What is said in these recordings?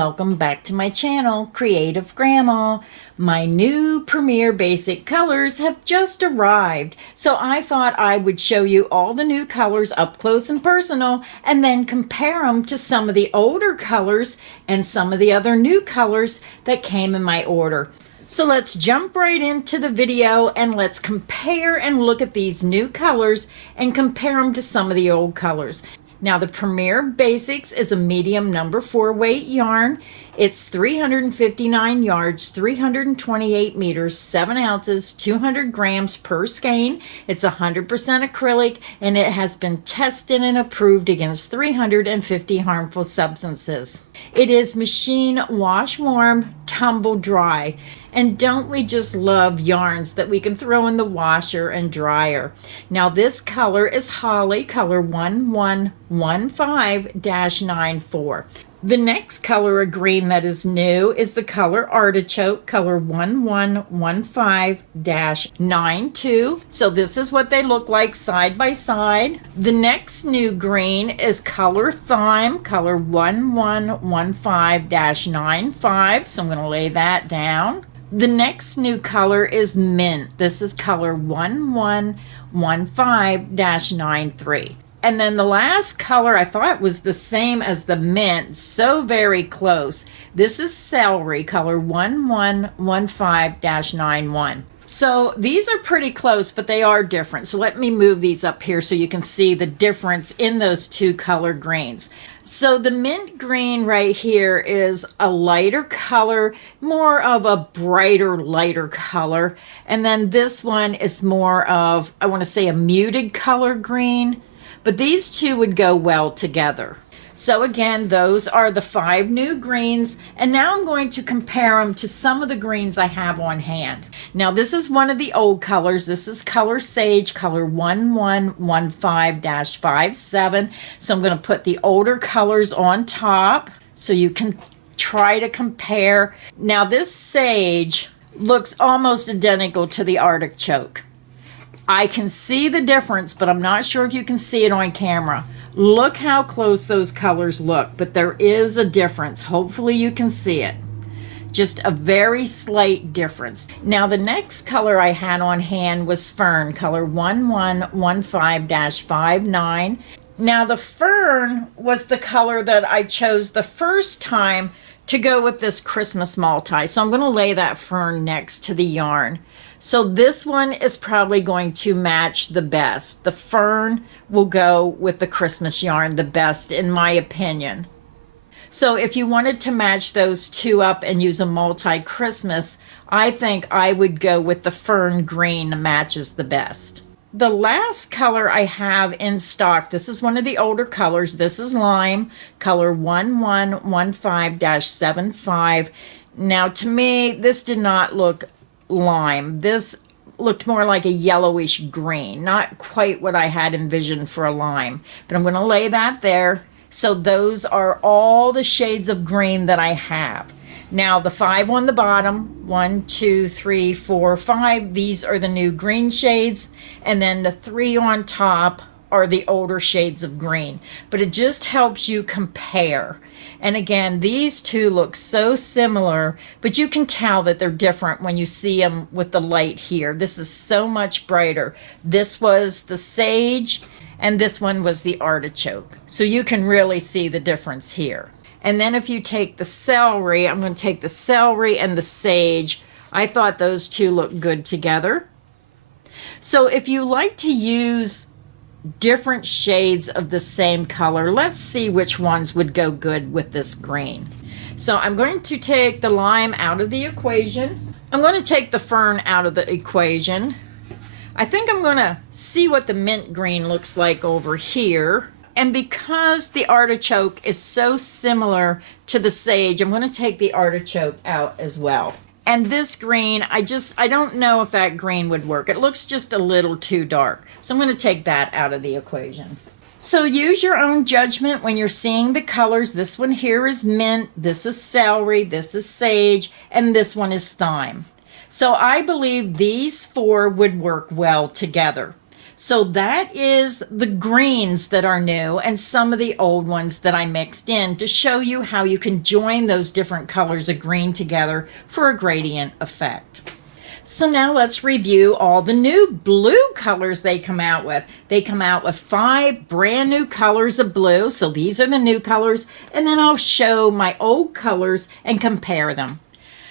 welcome back to my channel, Creative Grandma. My new Premier Basic colors have just arrived, so I thought I would show you all the new colors up close and personal and then compare them to some of the older colors and some of the other new colors that came in my order. So let's jump right into the video and let's compare and look at these new colors and compare them to some of the old colors. Now the Premier Basics is a medium number 4 weight yarn. It's 359 yards, 328 meters, 7 ounces, 200 grams per skein. It's 100% acrylic and it has been tested and approved against 350 harmful substances. It is machine wash warm, tumble dry. And don't we just love yarns that we can throw in the washer and dryer? Now this color is Holly, color 1115-94. The next color of green that is new is the color Artichoke, color 1115-92. So this is what they look like side by side. The next new green is color Thyme, color 1115-95. So I'm going to lay that down. The next new color is Mint. This is color 1115-93. And then the last color I thought was the same as the Mint, so very close. This is Celery, color 1115-91. So these are pretty close, but they are different. So let me move these up here so you can see the difference in those two color greens. So the mint green right here is a lighter color, more of a brighter, lighter color. And then this one is more of, I want to say, a muted color green. But these two would go well together. So again, those are the 5 new greens, and now I'm going to compare them to some of the greens I have on hand. Now this is one of the old colors. This is color Sage, color 1115-57. So I'm going to put the older colors on top so you can try to compare. Now this Sage looks almost identical to the Artichoke. I can see the difference, but I'm not sure if you can see it on camera. Look how close those colors look, but there is a difference. Hopefully you can see it. Just a very slight difference. Now the next color I had on hand was Fern, color 1115-59. Now the Fern was the color that I chose the first time to go with this Christmas multi. So I'm going to lay that Fern next to the yarn. So this one is probably going to match the best. The Fern will go with the Christmas yarn the best, in my opinion. So if you wanted to match those two up and use a multi-Christmas, I think I would go with the Fern green matches the best. The last color I have in stock, this is one of the older colors. This is Lime, color 1115-75. Now to me, this did not look lime. This looked more like a yellowish green, not quite what I had envisioned for a lime, but I'm going to lay that there. So those are all the shades of green that I have. Now the 5 on the bottom, 1, 2, 3, 4, 5, these are the new green shades, and then the 3 on top are the older shades of green, but it just helps you compare. And again, these two look so similar, but you can tell that they're different when you see them with the light here. This is so much brighter. This was the Sage, and this one was the Artichoke. So you can really see the difference here. And then if you take the Celery, I'm going to take the Celery and the Sage. I thought those two look good together. So if you like to use different shades of the same color, let's see which ones would go good with this green. So I'm going to take the Lime out of the equation. I'm going to take the Fern out of the equation. I think I'm going to see what the Mint green looks like over here. And because the Artichoke is so similar to the Sage, I'm going to take the Artichoke out as well. And this green, I don't know if that green would work. It looks just a little too dark. So I'm going to take that out of the equation. So use your own judgment when you're seeing the colors. This one here is Mint, this is Celery, this is Sage, and this one is Thyme. So I believe these 4 would work well together. So that is the greens that are new and some of the old ones that I mixed in to show you how you can join those different colors of green together for a gradient effect. So now let's review all the new blue colors they come out with. They come out with 5 brand new colors of blue. So these are the new colors. And then I'll show my old colors and compare them.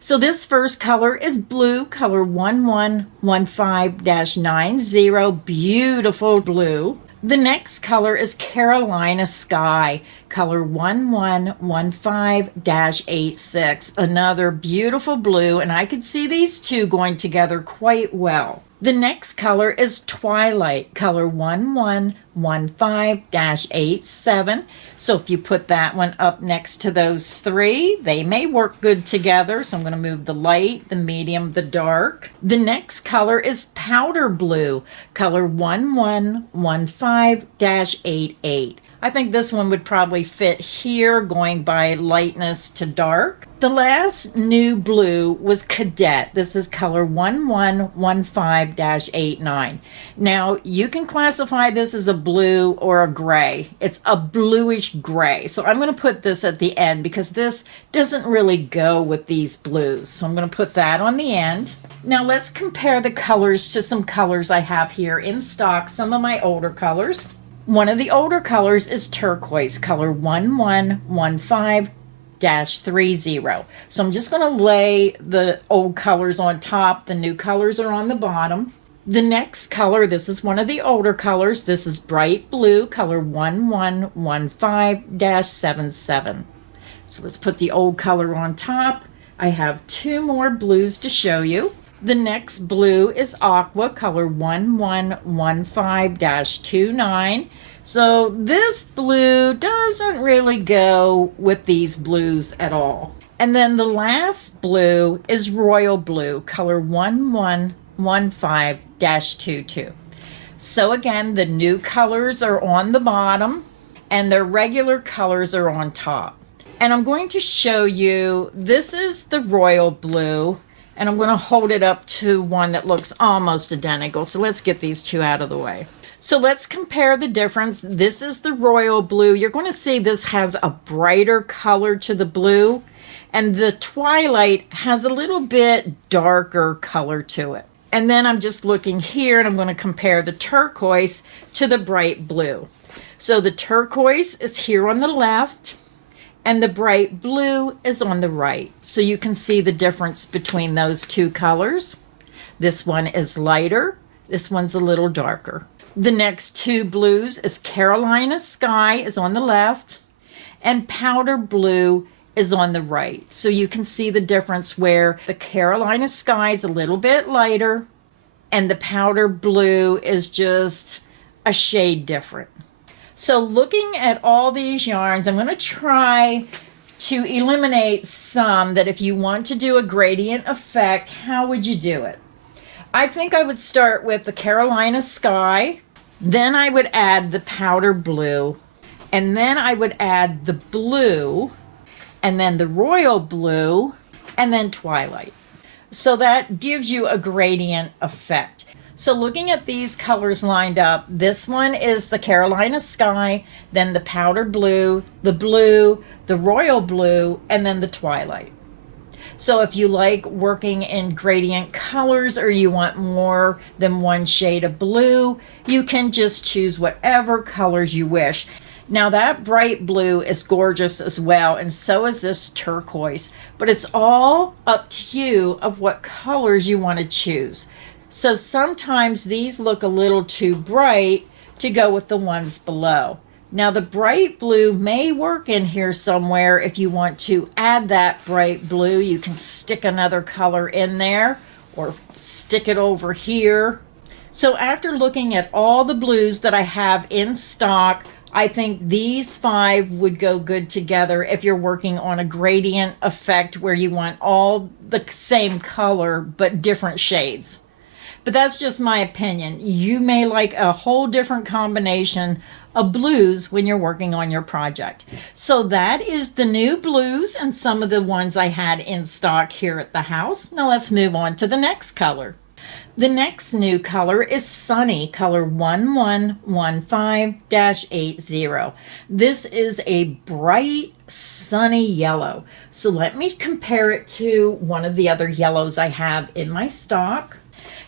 So this first color is blue, color 1115-90, beautiful blue. The next color is Carolina Sky, color 1115-86, another beautiful blue, and I could see these two going together quite well. The next color is Twilight, color 1115-87. So if you put that one up next to those 3, they may work good together. So I'm going to move the light, the medium, the dark. The next color is Powder Blue, color 1115-88. I think this one would probably fit here, going by lightness to dark. The last new blue was Cadet. This is color 1115-89. Now, you can classify this as a blue or a gray. It's a bluish gray. So I'm going to put this at the end because this doesn't really go with these blues. So I'm going to put that on the end. Now let's compare the colors to some colors I have here in stock, some of my older colors. One of the older colors is turquoise, color 1115-30. So I'm just going to lay the old colors on top. The new colors are on the bottom. The next color, this is one of the older colors. This is bright blue, color 1115-77. So let's put the old color on top. I have 2 more blues to show you. The next blue is aqua, color 1115-29. So this blue doesn't really go with these blues at all. And then the last blue is royal blue, color 1115-22. So again, the new colors are on the bottom and their regular colors are on top. And I'm going to show you, this is the royal blue. And I'm going to hold it up to one that looks almost identical. So let's get these 2 out of the way. So let's compare the difference. This is the royal blue. You're going to see this has a brighter color to the blue. And the Twilight has a little bit darker color to it. And then I'm just looking here and I'm going to compare the turquoise to the bright blue. So the turquoise is here on the left. And the bright blue is on the right. So you can see the difference between those 2 colors. This one is lighter. This one's a little darker. The next 2 blues is Carolina Sky is on the left and Powder Blue is on the right. So you can see the difference where the Carolina Sky is a little bit lighter and the Powder Blue is just a shade different. So looking at all these yarns, I'm going to try to eliminate some that if you want to do a gradient effect, how would you do it? I think I would start with the Carolina Sky, then I would add the Powder Blue, and then I would add the blue, and then the royal blue, and then Twilight. So that gives you a gradient effect. So looking at these colors lined up, this one is the Carolina Sky, then the Powder Blue, the royal blue, and then the Twilight. So if you like working in gradient colors or you want more than one shade of blue, you can just choose whatever colors you wish. Now that bright blue is gorgeous as well, and so is this turquoise, but it's all up to you of what colors you want to choose. So sometimes these look a little too bright to go with the ones below. Now the bright blue may work in here somewhere. If you want to add that bright blue, you can stick another color in there or stick it over here. So after looking at all the blues that I have in stock, I think these 5 would go good together if you're working on a gradient effect where you want all the same color but different shades. But that's just my opinion. You may like a whole different combination of blues when you're working on your project. So that is the new blues and some of the ones I had in stock here at the house. Now let's move on to the next color. The next new color is Sunny, color 1115-80. This is a bright, sunny yellow. So let me compare it to one of the other yellows I have in my stock.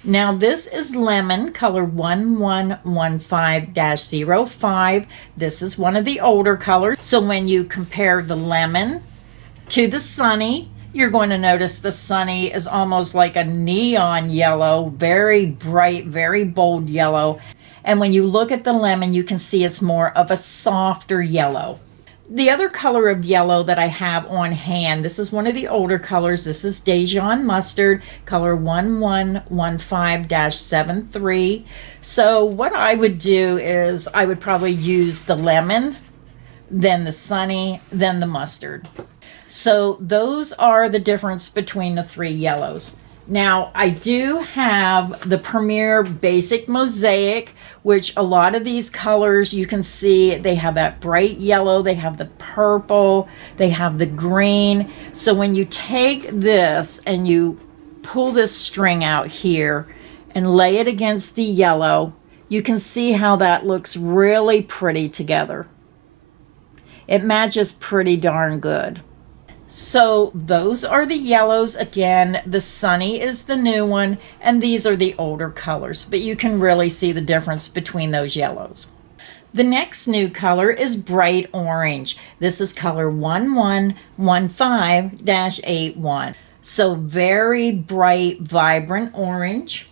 Now this is Lemon, color 1115-05. This is one of the older colors. So when you compare the Lemon to the Sunny, you're going to notice the Sunny is almost like a neon yellow, very bright, very bold yellow. And when you look at the Lemon, you can see it's more of a softer yellow. The other color of yellow that I have on hand, this is one of the older colors. This is Dijon Mustard, color 1115-73. So what I would do is I would probably use the Lemon, then the Sunny, then the Mustard. So those are the difference between the three yellows. Now I do have the Premier Basic Mosaic, which a lot of these colors you can see they have that bright yellow, they have the purple, they have the green. So when you take this and you pull this string out here and lay it against the yellow, you can see how that looks really pretty together. It matches pretty darn good. So those are the yellows. Again, the Sunny is the new one, and these are the older colors, but you can really see the difference between those yellows. The next new color is Bright Orange. This is color 1115-81. So very bright, vibrant orange.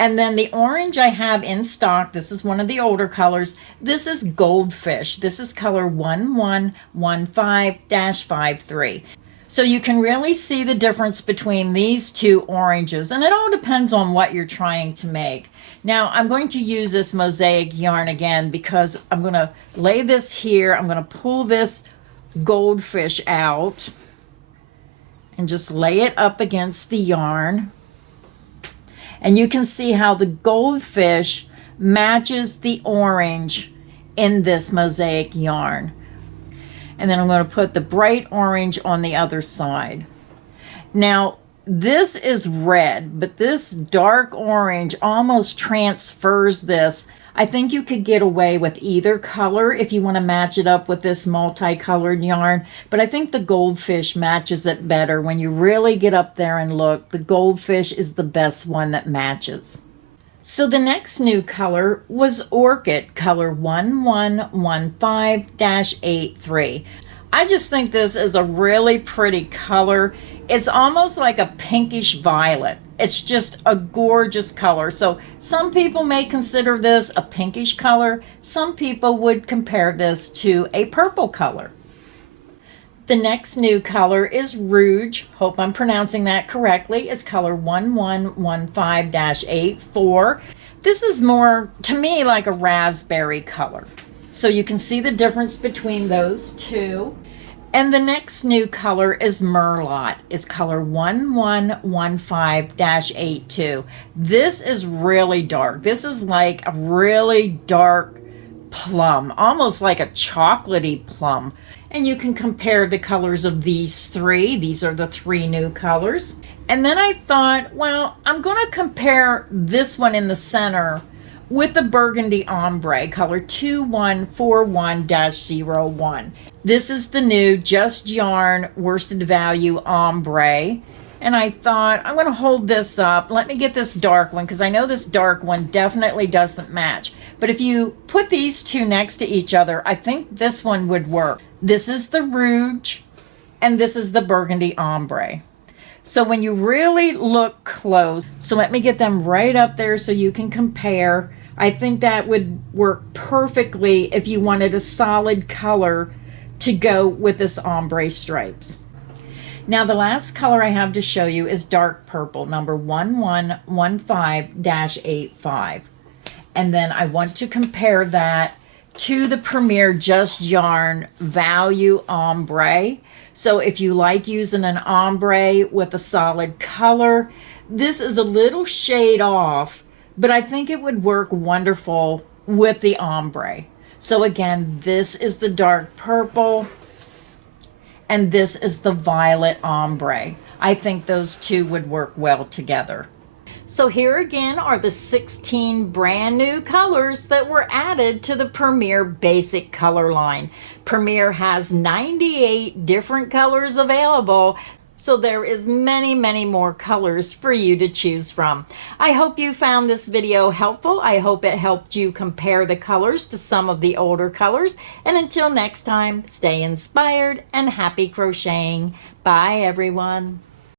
And then the orange I have in stock, this is one of the older colors. This is Goldfish. This is color 1115-53. So you can really see the difference between these two oranges, and it all depends on what you're trying to make. Now I'm going to use this mosaic yarn again because I'm going to lay this here. I'm going to pull this Goldfish out and just lay it up against the yarn. And you can see how the Goldfish matches the orange in this mosaic yarn. And then I'm going to put the bright orange on the other side. Now, this is red, but this dark orange almost transfers this. I think you could get away with either color if you want to match it up with this multicolored yarn, but I think the Goldfish matches it better. When you really get up there and look, the Goldfish is the best one that matches. So the next new color was Orchid, color 1115-83. I just think this is a really pretty color. It's almost like a pinkish violet. It's just a gorgeous color. So some people may consider this a pinkish color. Some people would compare this to a purple color. The next new color is Rouge. Hope I'm pronouncing that correctly. It's color 1115-84. This is more, to me, like a raspberry color. So you can see the difference between those two. And the next new color is Merlot. It's color 1115-82. This is really dark. This is like a really dark plum, almost like a chocolatey plum. And you can compare the colors of these three. These are the three new colors. And then I thought, well, I'm going to compare this one in the center with the Burgundy Ombre, color 2141-01. This is the new Just Yarn Worsted Value Ombre. And I thought, I'm going to hold this up. Let me get this dark one, because I know this dark one definitely doesn't match. But if you put these two next to each other, I think this one would work. This is the Rouge, and this is the Burgundy Ombre. So when you really look close, so let me get them right up there so you can compare. I think that would work perfectly if you wanted a solid color to go with this ombre stripes. Now the last color I have to show you is dark purple, number 1115-85. And then I want to compare that to the Premier Just Yarn Value Ombre. So if you like using an ombre with a solid color, this is a little shade off, but I think it would work wonderful with the ombre. So again, this is the dark purple, and this is the violet ombre. I think those two would work well together. So here again are the 16 brand new colors that were added to the Premier Basic color line. Premier has 98 different colors available, so there is many more colors for you to choose from. I hope you found this video helpful. I hope it helped you compare the colors to some of the older colors. And until next time, stay inspired and happy crocheting. Bye everyone.